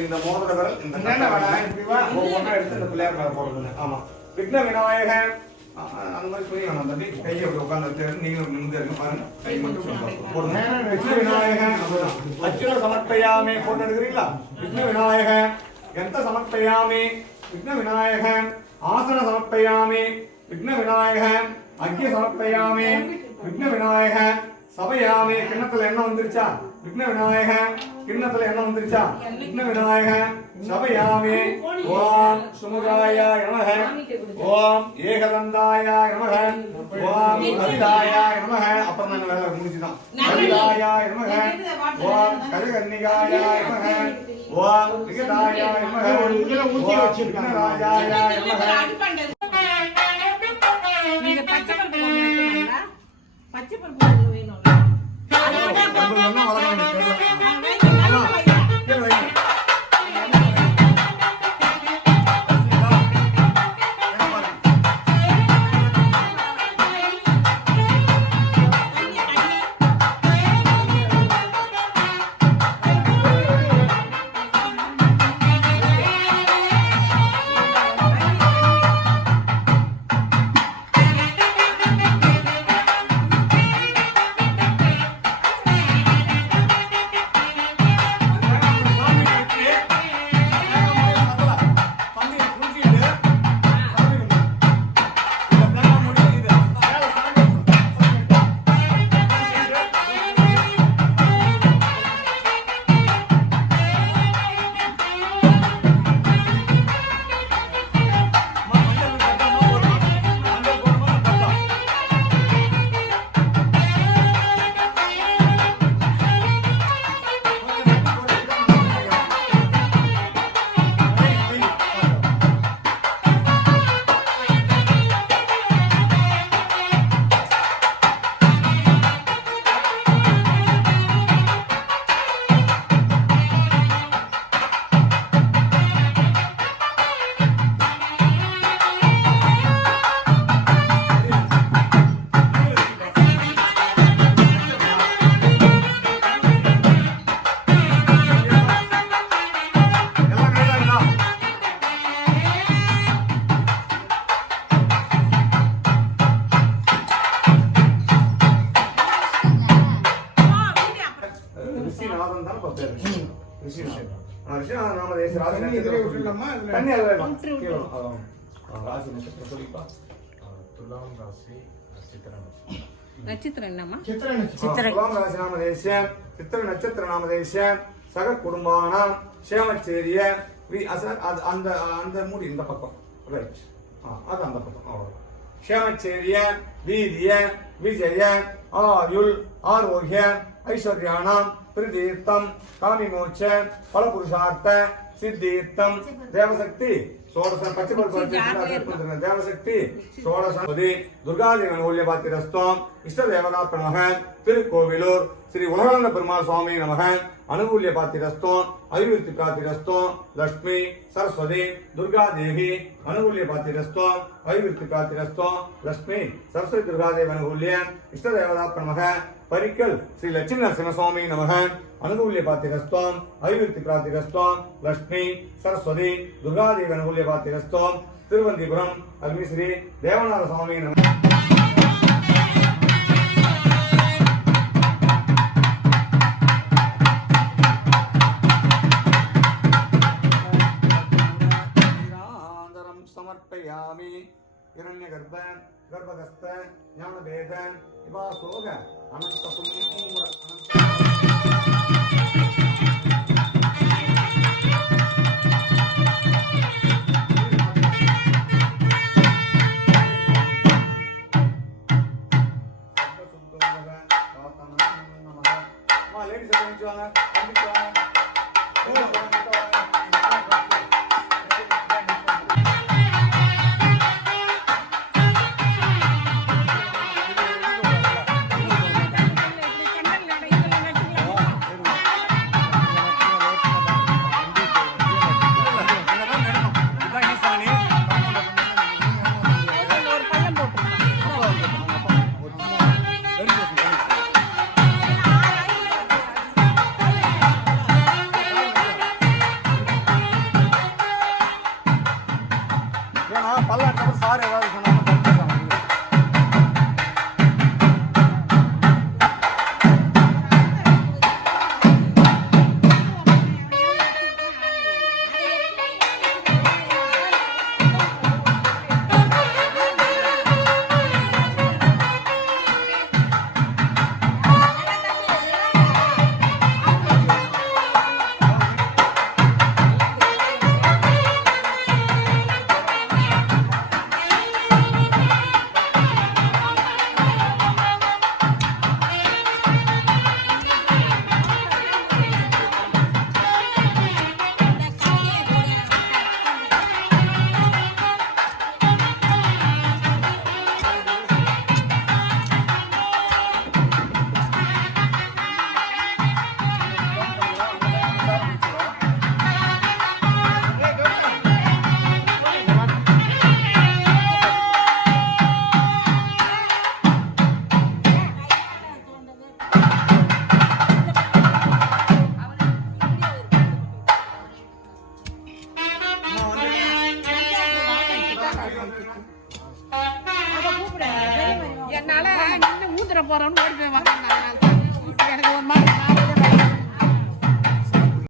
இந்த மோதிர விரல் இந்த ஒவ்வொன்றா எடுத்து இந்த பிள்ளையார் மேல போடுறது. ஆமா, விக்ன விநாயகன் அந்த மாதிரி புரிய வேணாம் தம்பி. கையை அப்படி உட்கார்ந்து நீங்களும் நிமிந்து இருங்க பாருங்க. கை மட்டும் போடுங்க. விக்ன விநாயகன் அச்சுர சமர்ப்பயாமே போட்டு எடுக்கிறீங்களா? விக்ன விநாயகன் எந்த சமர்ப்பயாமே விக்ன விநாயகன் ஆசன சமர்ப்பயாமே விக்ன விநாயகன் அக்ய சமர்ப்பயாமே விக்ன விநாயகன் சபையாமே. கிண்ணத்துல என்ன வந்துருச்சா? விக்ன விநாயகன் கிண்ணத்துல என்ன வந்துருச்சா? விக்ன விநாயகன் சபையாமே. ஓம் சுமுகாய நமஹ, ஓம் ஏகதந்தாய நமஹ, ஓம் அவிதாய நமஹ. அப்புறம் தான் வேலை முடிஞ்சுதான். அவிதாய நமஹ, ஓம் கஜகர்ணிகாய நமஹ, ஓம் விகதாய நமஹ, ஓம் விக்னராஜாய நமஹ. நீங்க பச்சை பருப்பு வேணும்ல? சக குடும்பானாம் சேமச்சேரிய அந்த மூடி இந்த பக்கம் அது அந்த பக்கம் சேமச்சேரிய வீரிய விஜய ஆயுள் ஆரோக்கிய ஐஸ்வர்யானாம் பிரதீர்த்தம் காமிமோட்ச பலபுருஷார்த்த சித்தீர்த்தம் தேவசக்தி தேவசக்தி ஷோடசதி துர்காதேவன் ஊழியபாத்திரஸ்தோம் இஷ்ட தேவதா பிரணவ திருக்கோவிலூர் ஸ்ரீ உலகளந்த பெருமாள் சுவாமி நமக அனுகூல்ய பாத்திரஸ்தோம் அபிவிருத்தி பிராத்திரஸ்தோம் லட்சுமி சரஸ்வதி துர்காதேவி அனுகூல்ய பாத்திரஸ்தோம் அபிவிருத்தி பிராத்திரஸ்தோம் லட்சுமி சரஸ்வதி துர்காதேவி அனுகூல்ய இஷ்ட தேவதா பிரணவ பரிக்கல் ஸ்ரீ லட்சுமி நரசிம்மசுவாமி நமக அனுகூல்ய பாத்திரஸ்தோம் அபிவிருத்தி பிராத்திரஸ்தோம் லட்சுமி சரஸ்வதி துர்காதேவி அனுகூல்ய பாத்திரஸ்தோம் திருவந்திபுரம் அக்னிஸ்ரீ தேவநாத சுவாமி நமக. समर्पयामि हिरण्यगर्भ गर्भगस्थ ज्ञानभेद इवासोग अनंत पुण्यकुम्र சார் ஏதாவது சொன்னாலும் என்னால நின்று ஊத்துற போறோம்னு ஓடி போய் வாங்க எனக்கு ஒரு மாதிரி